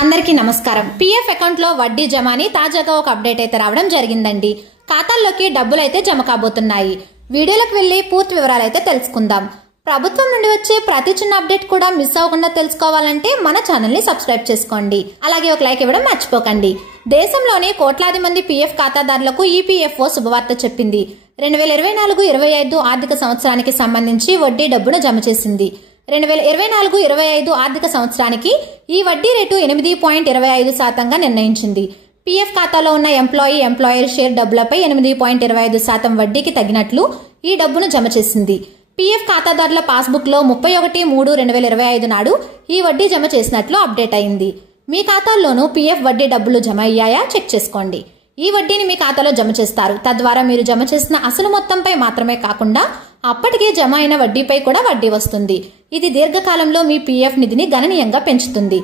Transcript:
అందరికీ నమస్కారం. PF account లో వడ్డీ జమ అని తాజాగా ఒక అప్డేట్ అయితే రావడం జరిగిందండి. ఖాతాల్లోకి డబ్బులు అయితే జమ కాబోతున్నాయి. వీడియోలోకి వెళ్లి పూర్తి వివరాలు అయితే తెలుసుకుందాం. ప్రభుత్వం నుండి వచ్చే ప్రతి చిన్న అప్డేట్ కూడా మిస్ అవ్వకుండా తెలుసుకోవాలంటే మన ఛానల్ ని సబ్స్క్రైబ్ చేసుకోండి. అలాగే ఒక లైక్ ఇవ్వడం మర్చిపోకండి. దేశంలోనే కోట్లాది మంది పీఎఫ్ ఖాతాదారులకు ఈపీఎఫ్ఓ శుభవార్త చెప్పింది. 2024-25 ఆర్థిక సంవత్సరానికి సంబంధించి వడ్డీ డబ్బును జమ చేసింది. 2024-25 ఆర్థిక సంవత్సరానికి ఈ వడ్డీ రేటు 8.25% నిర్ణయించింది. పీఎఫ్ ఖాతాలో ఉన్న ఎంప్లాయర్ షేర్ డబ్బులపై 8.25% వడ్డీకి తగినట్లు ఈ డబ్బును జమ చేసింది. పీఎఫ్ ఖాతాదారుల పాస్బుక్ లో 31/3/2025 నాడు ఈ వడ్డీ జమ చేసినట్లు అప్డేట్ అయింది. మీ ఖాతాల్లోనూ పీఎఫ్ వడ్డీ డబ్బులు జమ అయ్యాయా చెక్ చేసుకోండి. ఈ వడ్డీని మీ ఖాతాలో జమ చేస్తారు. తద్వారా మీరు జమ చేసిన అసలు మొత్తంపై మాత్రమే కాకుండా అప్పటికే జమ అయిన వడ్డీపై కూడా వడ్డీ వస్తుంది. ఇది దీర్ఘకాలంలో మీ పీఎఫ్ నిధిని గణనీయంగా పెంచుతుంది.